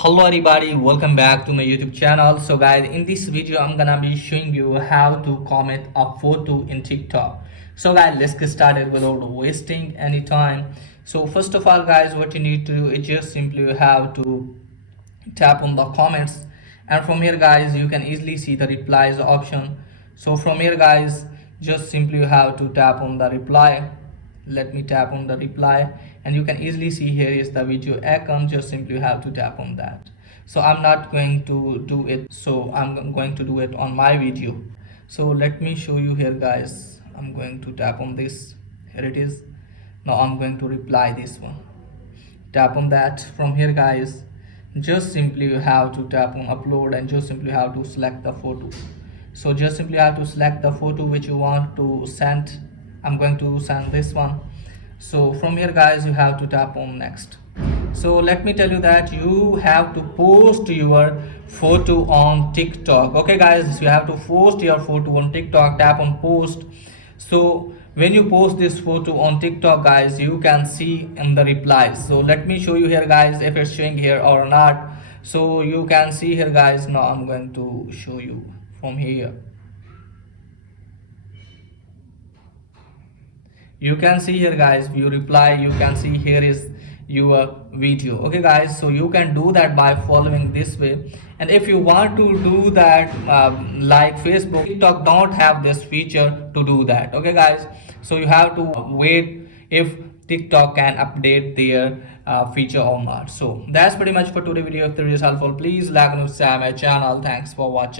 Hello everybody, welcome back to my YouTube channel. So guys, in this video I'm gonna be showing you how to comment a photo in TikTok. So guys, let's get started without wasting any time. So first of all guys, what you need to do is just simply have to tap on the comments, and from here guys you can easily see the replies option. So from here guys, just simply have to tap on the reply. Let me tap on the reply, and you can easily see here is the video icon. Just simply have to tap on that. So I'm not going to do it, so I'm going to do it on my video. So let me show you here guys. I'm going to tap on this. Here it is. Now I'm going to reply this one. Tap on that. From here guys, just simply you have to tap on upload, and just simply have to select the photo. So just simply have to select the photo which you want to send. I'm going to send this one. So from here guys, you have to tap on next. So let me tell you that you have to post your photo on TikTok. Okay guys, you have to post your photo on TikTok. Tap on post. So when you post this photo on TikTok guys, you can see in the replies. So let me show you here guys if it's showing here or not. So you can see here guys. Now I'm going to show you from here. You can see here guys, you reply, you can see here is your video. Okay guys, so you can do that by following this way. And if you want to do that like Facebook, TikTok don't have this feature to do that. Okay guys, so you have to wait if TikTok can update their feature or not. So that's pretty much for today's video. If it is helpful, please like and subscribe my channel. Thanks for watching.